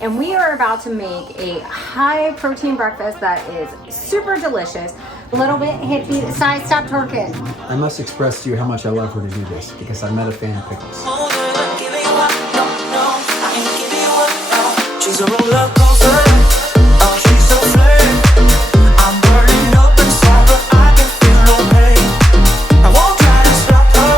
and we are about to make a high protein breakfast that is super delicious. A little bit hippie. Sai, stop twerking. I must express to you how much I love her to do this because I'm not a fan of pickles. She's a roller coaster. Oh, she's so flame. I'm burning up inside, but I can feel no pain. I won't try to stop her.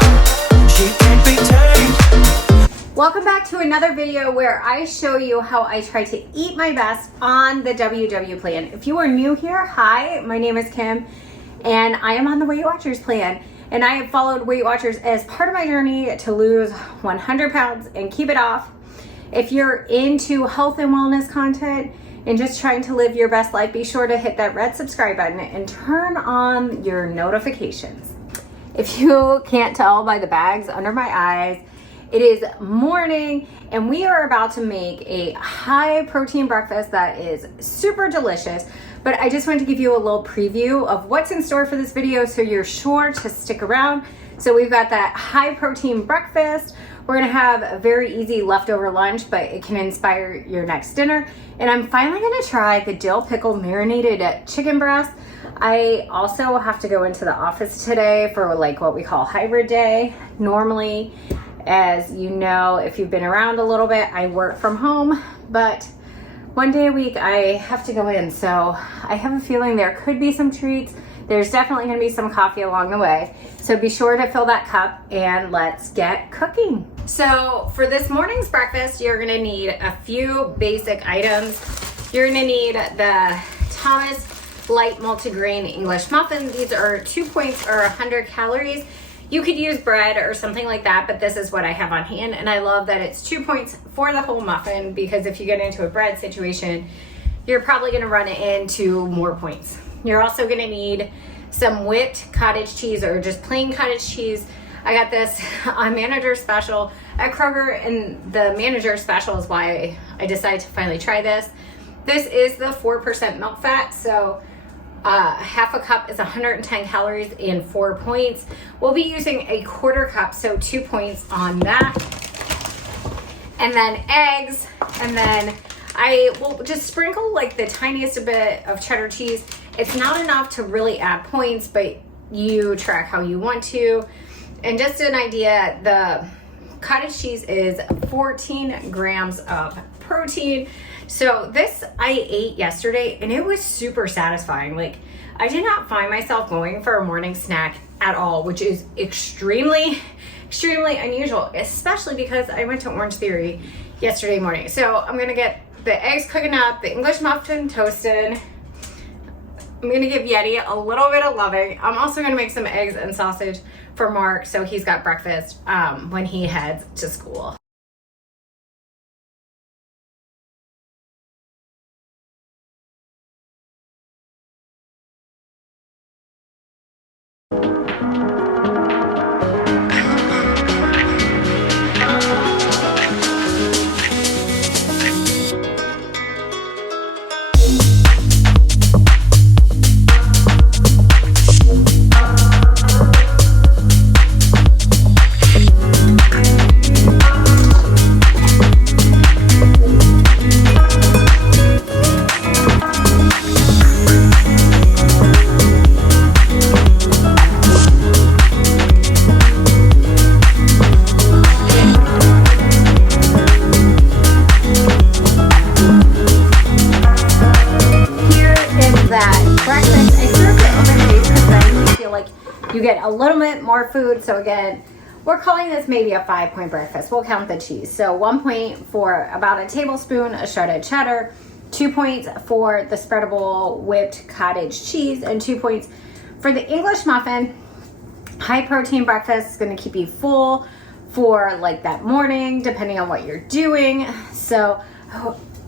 She can't be tamed. Welcome back to another video where I show you how I try to eat my best on the WW plan. If you are new here, hi, my name is Kim and I am on the Weight Watchers plan. And I have followed Weight Watchers as part of my journey to lose 100 pounds and keep it off. If you're into health and wellness content and just trying to live your best life, be sure to hit that red subscribe button and turn on your notifications. If you can't tell by the bags under my eyes, it is morning and we are about to make a high protein breakfast that is super delicious. But I just wanted to give you a little preview of what's in store for this video so you're sure to stick around. So we've got that high protein breakfast. We're gonna have a very easy leftover lunch, but it can inspire your next dinner. And I'm finally gonna try the dill pickle marinated chicken breast. I also have to go into the office today for like what we call hybrid day. Normally, as you know, if you've been around a little bit, I work from home, but one day a week I have to go in. So I have a feeling there could be some treats. There's definitely gonna be some coffee along the way. So be sure to fill that cup and let's get cooking. So for this morning's breakfast, you're gonna need a few basic items. You're gonna need the Thomas Light Multigrain English Muffin. These are 2 points or 100 calories. You could use bread or something like that, but this is what I have on hand. And I love that it's 2 points for the whole muffin because if you get into a bread situation, you're probably gonna run into more points. You're also gonna need some whipped cottage cheese or just plain cottage cheese. I got this on Manager Special at Kroger, and the Manager Special is why I decided to finally try this. This is the 4% milk fat, so half a cup is 110 calories and 4 points. We'll be using a quarter cup, so 2 points on that. And then eggs, and then I will just sprinkle like the tiniest bit of cheddar cheese. It's not enough to really add points, but you track how you want to. And just an idea, the cottage cheese is 14 grams of protein. So this I ate yesterday and it was super satisfying. Like I did not find myself going for a morning snack at all, which is extremely unusual, especially because I went to Orange Theory yesterday morning. So I'm gonna get the eggs cooking up, the English muffin toasted. I'm gonna give Yeti a little bit of loving. I'm also gonna make some eggs and sausage for Mark so he's got breakfast when he heads to school. You get a little bit more food. So again, we're calling this maybe a 5-point breakfast. We'll count the cheese. So 1 point for about a tablespoon of shredded cheddar, 2 points for the spreadable whipped cottage cheese, and 2 points for the English muffin. High protein breakfast is gonna keep you full for like that morning, depending on what you're doing. So,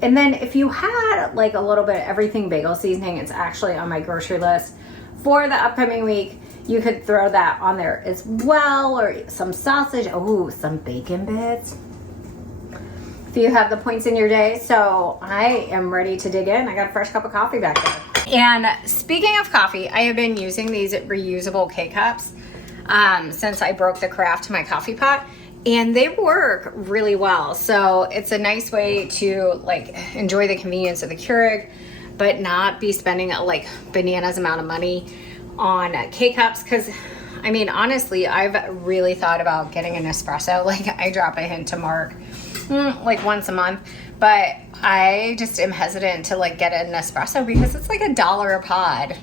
and then if you had like a little bit of everything bagel seasoning, it's actually on my grocery list for the upcoming week. You could throw that on there as well, or some sausage, oh, some bacon bits. If you have the points in your day. So I am ready to dig in. I got a fresh cup of coffee back there. And speaking of coffee, I have been using these reusable K-Cups since I broke the carafe to my coffee pot. and they work really well. So it's a nice way to like enjoy the convenience of the Keurig, but not be spending like bananas amount of money on K-Cups. Because I mean, honestly, I've really thought about getting an espresso. Like I drop a hint to Mark like once a month, but I just am hesitant to like get an espresso because it's like $1 a pod.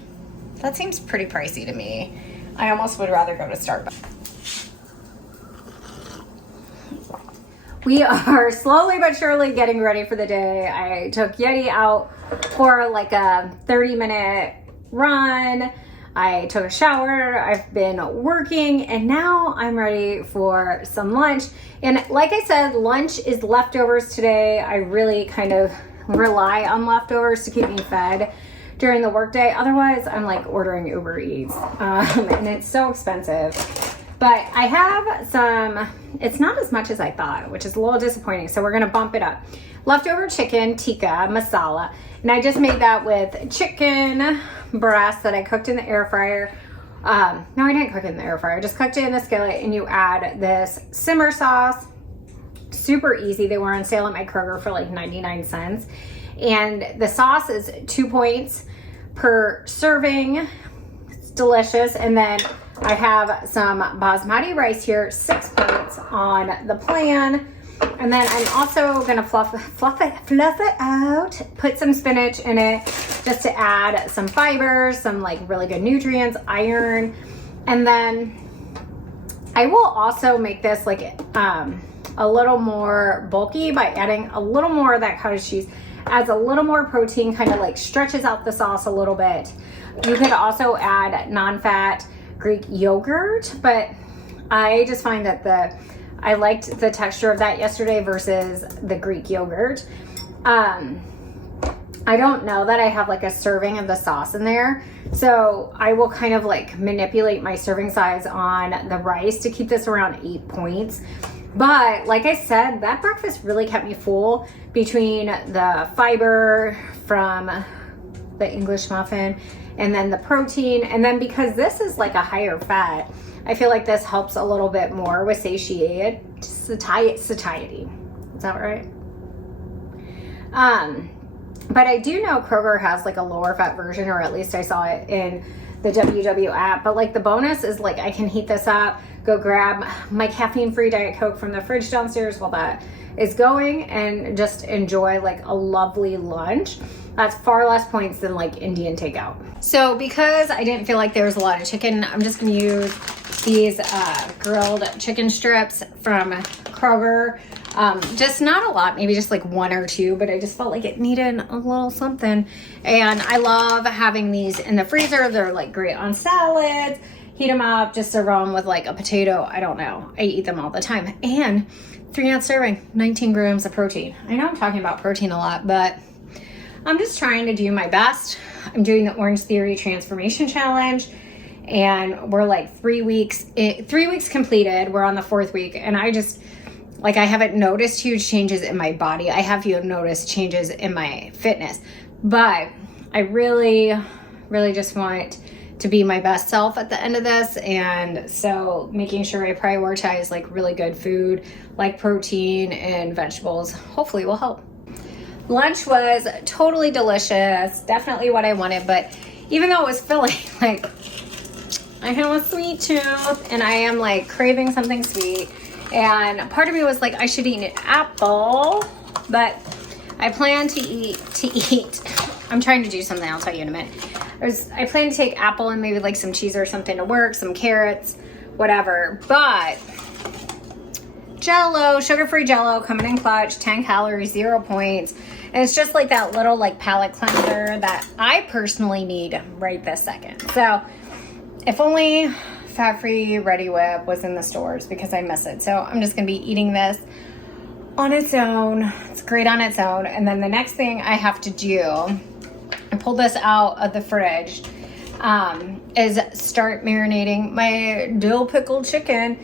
That seems pretty pricey to me. I almost would rather go to Starbucks. We are slowly but surely getting ready for the day. I took Yeti out for like a 30-minute run. I took a shower. I've been working, and now I'm ready for some lunch. And like I said, lunch is leftovers today. I really kind of rely on leftovers to keep me fed during the workday. Otherwise, I'm like ordering Uber Eats, and it's so expensive. But I have some, it's not as much as I thought, which is a little disappointing. So we're gonna bump it up. Leftover chicken tikka masala. And I just made that with chicken breast that I cooked in the air fryer. No, I didn't cook it in the air fryer. I just cooked it in the skillet, and you add this simmer sauce. Super easy. They were on sale at my Kroger for like 99 cents. And the sauce is 2 points per serving. It's delicious. And then I have some basmati rice here, 6 points on the plan. And then I'm also gonna fluff it out, put some spinach in it just to add some fibers, some like really good nutrients, iron. And then I will also make this like a little more bulky by adding a little more of that cottage cheese. Adds a little more protein, kind of like stretches out the sauce a little bit. You could also add non-fat Greek yogurt, but I just find that I liked the texture of that yesterday versus the Greek yogurt. I don't know that I have like a serving of the sauce in there, so I will kind of like manipulate my serving size on the rice to keep this around 8 points. But like I said, that breakfast really kept me full between the fiber from the English muffin and then the protein. And then because this is like a higher fat, I feel like this helps a little bit more with satiety. Is that right? But I do know Kroger has like a lower fat version, or at least I saw it in the WW app. But like the bonus is like I can heat this up, go grab my caffeine-free Diet Coke from the fridge downstairs while that is going, and just enjoy like a lovely lunch. That's far less points than like Indian takeout. So because I didn't feel like there was a lot of chicken, I'm just gonna use these grilled chicken strips from Kroger. Just not a lot, maybe just like 1 or 2, but I just felt like it needed a little something. And I love having these in the freezer. They're like great on salads. Heat them up, just serve them with like a potato. I don't know. I eat them all the time. And 3-ounce serving, 19 grams of protein. I know I'm talking about protein a lot, but I'm just trying to do my best. I'm doing the Orange Theory Transformation Challenge, and we're like 3 weeks completed. We're on the 4th week, and I just, like, I haven't noticed huge changes in my body. I have noticed changes in my fitness, but I really, really just want to be my best self at the end of this. And so making sure I prioritize like really good food, like protein and vegetables, hopefully will help. Lunch was totally delicious, definitely what I wanted, but even though it was filling, like I have a sweet tooth and I am like craving something sweet. And part of me was like, I should eat an apple, but I plan to eat. I'm trying to do something, I'll tell you in a minute. I plan to take apple and maybe like some cheese or something to work, some carrots, whatever. But Jell-O, sugar-free Jell-O coming in clutch, 10 calories, 0 points. And it's just like that little like palate cleanser that I personally need right this second. So if only fat-free Reddi-wip was in the stores, because I miss it. So I'm just gonna be eating this on its own. It's great on its own. And then the next thing I have to do, I pulled this out of the fridge, is start marinating my dill pickled chicken.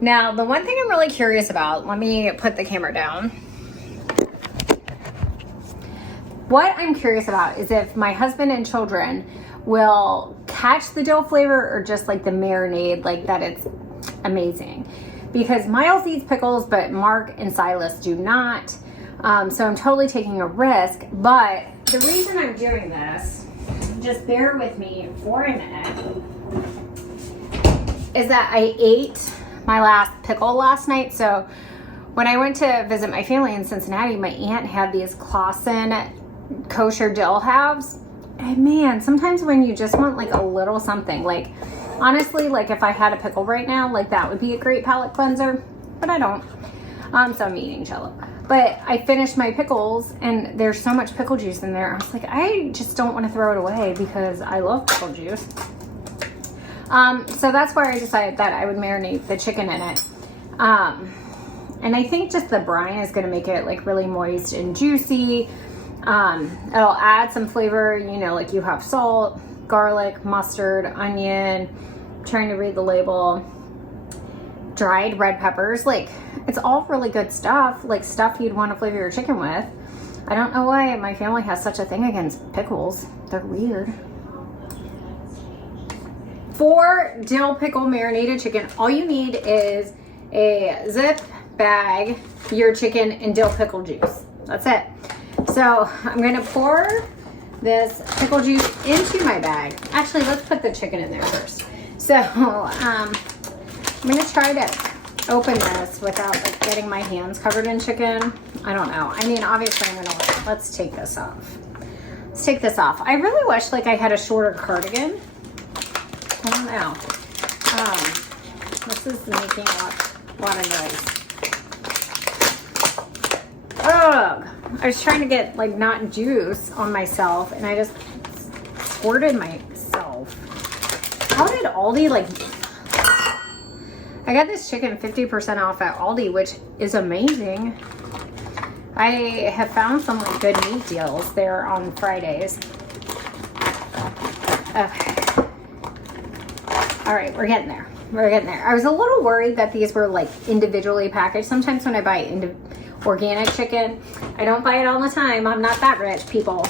Now, the one thing I'm really curious about, let me put the camera down. What I'm curious about is if my husband and children will catch the dill flavor or just like the marinade, like that it's amazing. because Miles eats pickles, but Mark and Silas do not. So I'm totally taking a risk. But the reason I'm doing this, just bear with me for a minute, is that I ate my last pickle last night. So when I went to visit my family in Cincinnati, my aunt had these Claussen kosher dill halves. And man, sometimes when you just want like a little something, like honestly, like if I had a pickle right now, like that would be a great palate cleanser, but I don't. So I'm eating Jello. But I finished my pickles and there's so much pickle juice in there. I was like, I just don't want to throw it away because I love pickle juice. So that's where I decided that I would marinate the chicken in it. And I think just the brine is going to make it like really moist and juicy. It'll add some flavor, you know, like you have salt, garlic, mustard, onion, I'm trying to read the label, dried red peppers. Like, it's all really good stuff, like stuff you'd want to flavor your chicken with. I don't know why my family has such a thing against pickles. They're weird. For dill pickle marinated chicken, all you need is a zip bag, your chicken, and dill pickle juice. That's it. So I'm going to pour this pickle juice into my bag. Actually, let's put the chicken in there first. So I'm going to try to open this without like getting my hands covered in chicken. I don't know. I mean, obviously I'm going to, let's take this off. Let's take this off. I really wish like I had a shorter cardigan. I don't know. This is making a lot of noise. Ugh. I was trying to get like not juice on myself and I just squirted myself. How did Aldi like... I got this chicken 50% off at Aldi, which is amazing. I have found some like good meat deals there on Fridays. Okay. All right, we're getting there. We're getting there. I was a little worried that these were like individually packaged. Sometimes when I buy organic chicken, I don't buy it all the time. I'm not that rich, people.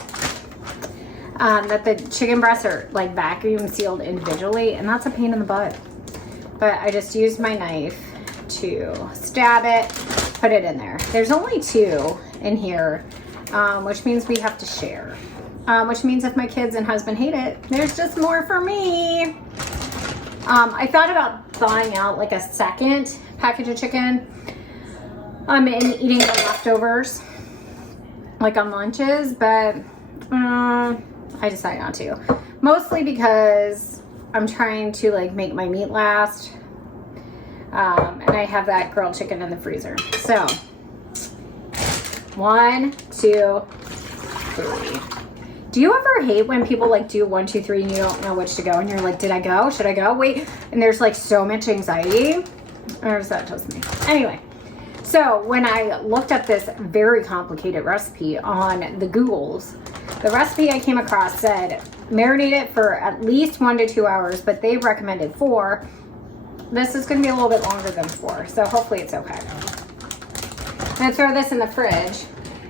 That the chicken breasts are like vacuum sealed individually, and that's a pain in the butt. But I just used my knife to stab it, put it in there. There's only 2 in here, which means we have to share. Which means if my kids and husband hate it, there's just more for me. I thought about thawing out like a second package of chicken and eating the leftovers like on lunches, but I decided not to. Mostly because I'm trying to like make my meat last, and I have that grilled chicken in the freezer. So 1, 2, 3. Do you ever hate when people like do 1, 2, 3 and you don't know which to go and you're like, did I go? Should I go? Wait. And there's like so much anxiety. Or is that just me? Anyway, so when I looked up this very complicated recipe on the Googles, the recipe I came across said marinate it for at least 1 to 2 hours, but they recommended 4. This is going to be a little bit longer than 4, so hopefully it's okay. I'm going to throw this in the fridge,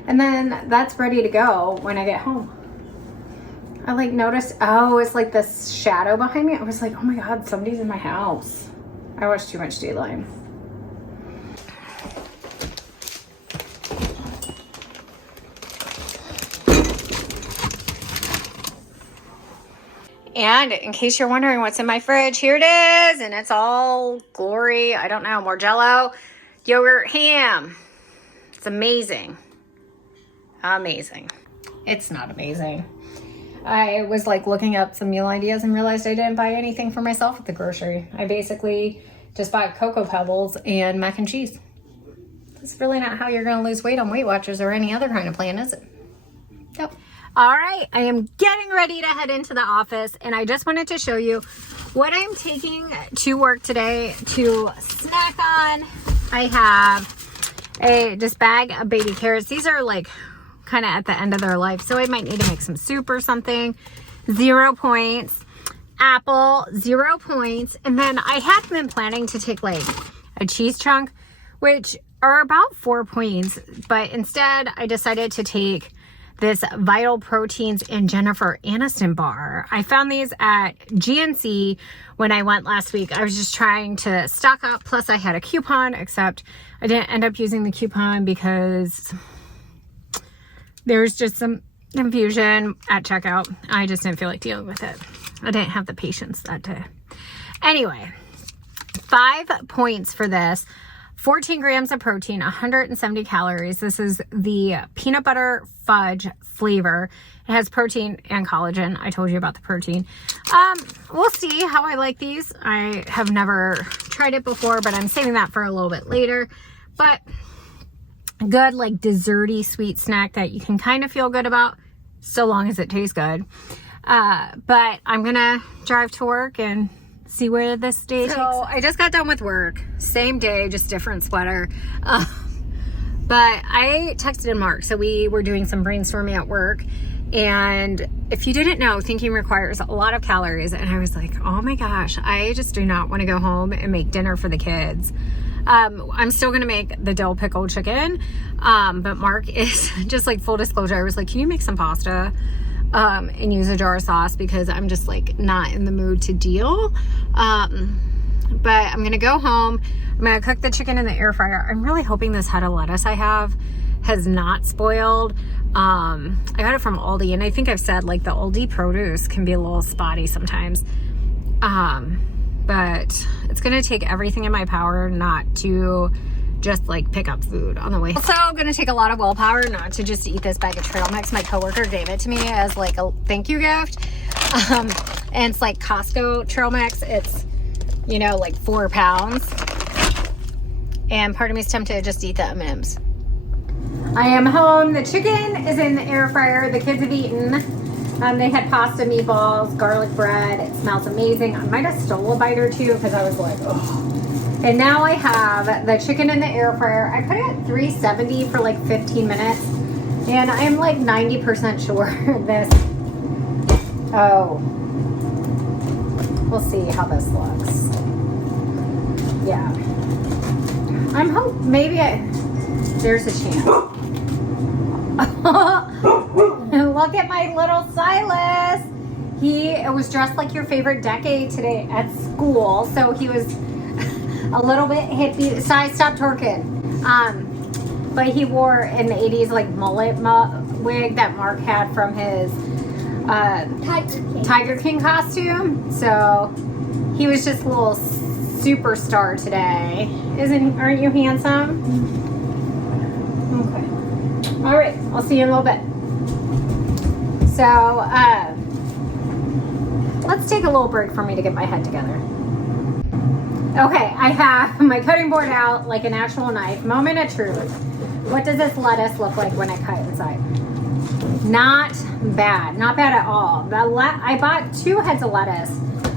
and then that's ready to go when I get home. I like noticed, oh, it's like this shadow behind me. I was like, oh my God, somebody's in my house. I watched too much Dateline. And in case you're wondering what's in my fridge, here it is. And it's all glory. I don't know, more Jello, yogurt, ham. It's amazing. Amazing. It's not amazing. I was like looking up some meal ideas and realized I didn't buy anything for myself at the grocery. I basically just bought Cocoa Pebbles and mac and cheese. That's really not how you're going to lose weight on Weight Watchers or any other kind of plan, is it? Nope. All right, I am getting ready to head into the office, and I just wanted to show you what I'm taking to work today to snack on. I have this bag of baby carrots. These are like kind of at the end of their life, so I might need to make some soup or something. 0 points. Apple, 0 points. And then I had been planning to take like a cheese chunk, which are about 4 points, but instead I decided to take this Vital Proteins and Jennifer Aniston bar. I found these at GNC when I went last week. I was just trying to stock up, plus I had a coupon, except I didn't end up using the coupon because there's just some confusion at checkout. I just didn't feel like dealing with it. I didn't have the patience that day. Anyway, 5 points for this. 14 grams of protein, 170 calories. This is the peanut butter fudge flavor. It has protein and collagen. I told you about the protein. We'll see how I like these. I have never tried it before, but I'm saving that for a little bit later. But good, like desserty sweet snack that you can kind of feel good about, so long as it tastes good. But I'm gonna drive to work and see where this day takes. So I just got done with work, same day, just different sweater. But I texted Mark, so we were doing some brainstorming at work. And if you didn't know, thinking requires a lot of calories. And I was like, oh my gosh, I just do not want to go home and make dinner for the kids. I'm still going to make the dill pickle chicken. But Mark is just like, full disclosure, I was like, can you make some pasta? And use a jar of sauce because I'm just like not in the mood to deal. But I'm gonna go home. I'm gonna cook the chicken in the air fryer. I'm really hoping this head of lettuce I have has not spoiled. I got it from Aldi, and I think I've said like the Aldi produce can be a little spotty sometimes. But it's gonna take everything in my power not to just like pick up food on the way. Also, I'm gonna take a lot of willpower not to just eat this bag of trail mix. My coworker gave it to me as like a thank you gift. And it's like Costco trail mix. It's, you know, like 4 pounds. And part of me is tempted to just eat the M&Ms. I am home. The chicken is in the air fryer. The kids have eaten. They had pasta, meatballs, garlic bread. It smells amazing. I might have stole a bite or two because I was like, oh. And now I have the chicken in the air fryer. I put it at 370 for like 15 minutes. And I'm like 90% sure this, we'll see how this looks. Yeah. I'm hoping, maybe there's a chance. Look at my little Silas. He was dressed like your favorite decade today at school. So he was a little bit hippie. Stop twerking. But he wore in the 80s like mullet wig that Mark had from his Tiger King costume. So he was just a little superstar today. Aren't you handsome? Okay. All right. I'll see you in a little bit. So let's take a little break for me to get my head together. Okay, I have my cutting board out like an actual knife. Moment of truth. What does this lettuce look like when I cut inside? Not bad. Not bad at all. I bought 2 heads of lettuce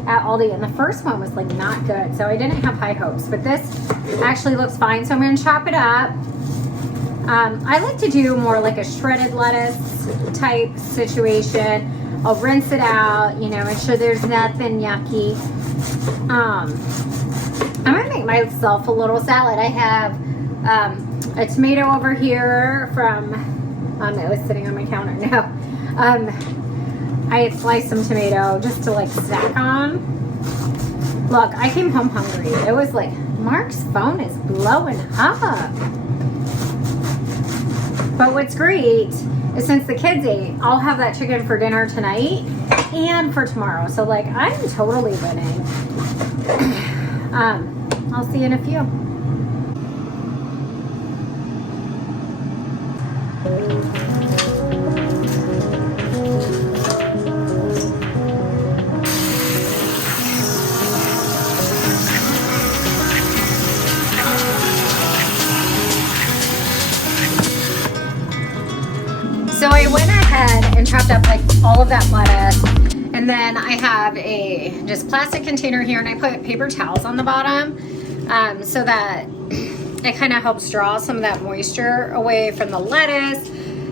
at Aldi, and the first one was like not good, so I didn't have high hopes. But this actually looks fine, so I'm going to chop it up. I like to do more like a shredded lettuce type situation. I'll rinse it out, you know, make sure there's nothing yucky. I'm gonna make myself a little salad. I have a tomato over here from, it was sitting on my counter now. I had sliced some tomato just to like snack on. Look, I came home hungry. It was like, Mark's phone is blowing up. But what's great is since the kids ate, I'll have that chicken for dinner tonight and for tomorrow. So like, I'm totally winning. I'll see you in a few. So I went ahead and chopped up like all of that lettuce, and then I have a just plastic container here, and I put paper towels on the bottom so that it kind of helps draw some of that moisture away from the lettuce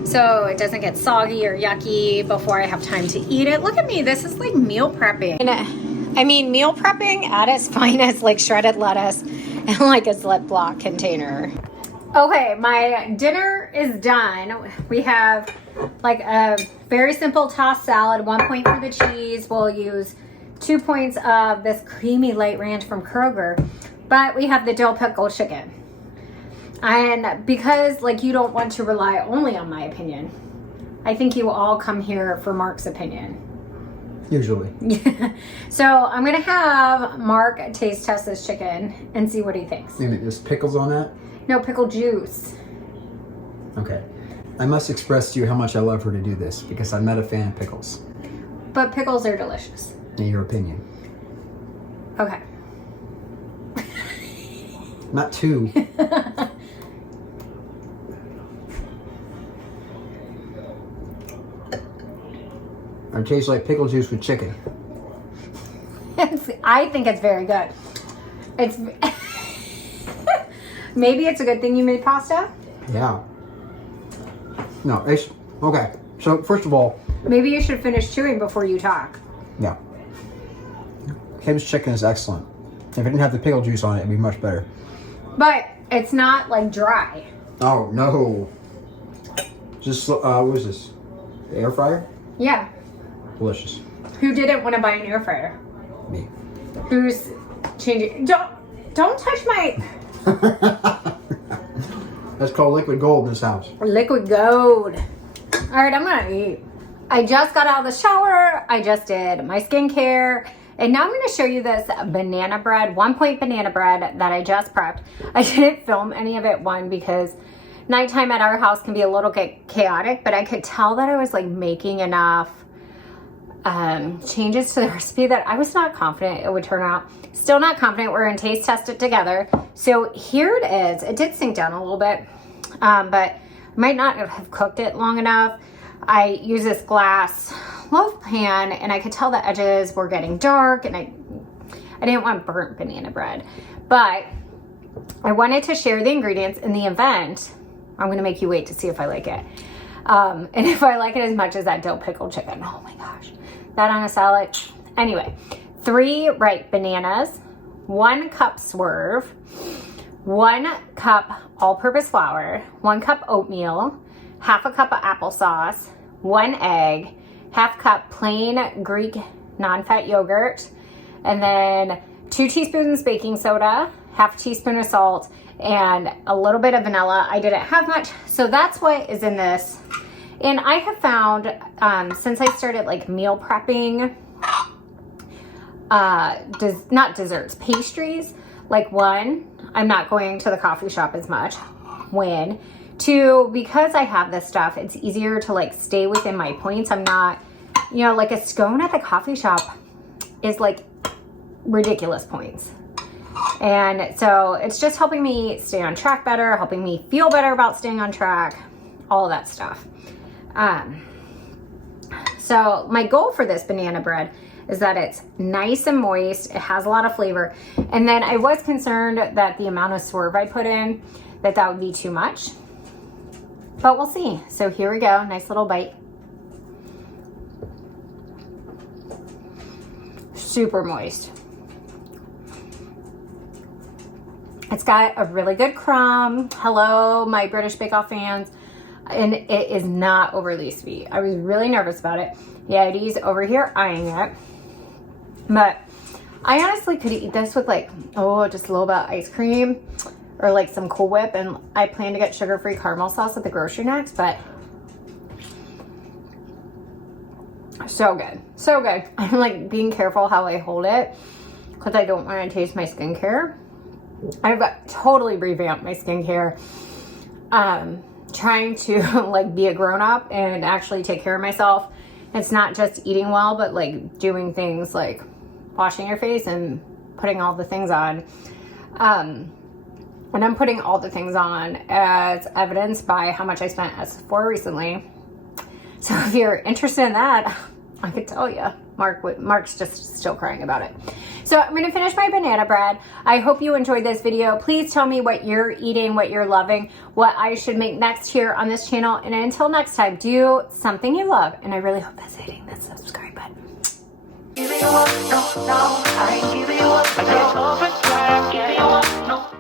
so it doesn't get soggy or yucky before I have time to eat it. Look at me, this is like meal prepping. I mean, meal prepping at its finest, like shredded lettuce and like a Ziploc container. Okay, my dinner is done. We have like a very simple tossed salad. 1 point for the cheese. We'll use 2 points of this creamy light ranch from Kroger. But we have the dill pickle chicken. And because like you don't want to rely only on my opinion, I think you all come here for Mark's opinion. Usually. So I'm gonna have Mark taste test this chicken and see what he thinks. And there's pickles on that? No pickle juice. Okay. I must express to you how much I love her to do this because I'm not a fan of pickles. But pickles are delicious. In your opinion. Okay. Not two. It tastes like pickle juice with chicken. I think it's very good. It's maybe it's a good thing you made pasta. Yeah. No, it's okay. So first of all, Maybe you should finish chewing before you talk. yeah. Kim's chicken is excellent. If it didn't have the pickle juice on it, it'd be much better. But it's not like dry. Oh no. Just what is this? The air fryer? Yeah. Delicious. Who didn't want to buy an air fryer? Me. Who's changing? Don't touch my That's called liquid gold in this house. liquid gold. All right, I'm gonna eat. I just got out of the shower. I just did my skincare. And now I'm going to show you this banana bread, 1 point banana bread that I just prepped. I didn't film any of it, one, because nighttime at our house can be a little chaotic, but I could tell that I was like making enough changes to the recipe that I was not confident it would turn out. Still not confident. We're going to taste test it together. So here it is. It did sink down a little bit, but might not have cooked it long enough. I use this glass loaf pan and I could tell the edges were getting dark and I didn't want burnt banana bread, but I wanted to share the ingredients in the event. I'm going to make you wait to see if I like it. And if I like it as much as that dill pickle chicken. Oh my gosh. That on a salad. Anyway, 3 ripe bananas, 1 cup swerve, 1 cup all-purpose flour, 1 cup oatmeal, half a cup of applesauce, 1 egg, half cup plain Greek non-fat yogurt, and then 2 teaspoons baking soda, half a teaspoon of salt, and a little bit of vanilla. I didn't have much, so that's what is in this. And I have found, since I started like meal prepping, not desserts, pastries, like 1, I'm not going to the coffee shop as much. 2, because I have this stuff, it's easier to like stay within my points. I'm not, you know, like a scone at the coffee shop is like ridiculous points. And so it's just helping me stay on track better, helping me feel better about staying on track, all of that stuff. So my goal for this banana bread is that it's nice and moist. It has a lot of flavor. And then I was concerned that the amount of swerve I put in, that would be too much. But we'll see. So here we go. Nice little bite. Super moist. It's got a really good crumb. Hello, my British Bake Off fans. And it is not overly sweet. I was really nervous about it. Yeah, Eddie's over here eyeing it. But I honestly could eat this with like, just a little bit of ice cream or like some Cool Whip. And I plan to get sugar-free caramel sauce at the grocery next, but so good. So good. I'm like being careful how I hold it because I don't want to taste my skincare. I've totally revamped my skincare. Trying to like be a grown-up and actually take care of myself. It's not just eating well, but like doing things like washing your face and putting all the things on. And I'm putting all the things on as evidenced by how much I spent at Sephora recently. So if you're interested in that, I could tell you. Mark's just still crying about it. So I'm going to finish my banana bread. I hope you enjoyed this video. Please tell me what you're eating, what you're loving, what I should make next here on this channel. And until next time, do something you love. And I really hope that's hitting that subscribe button. Give you up, no, no, I ain't giving you up, no.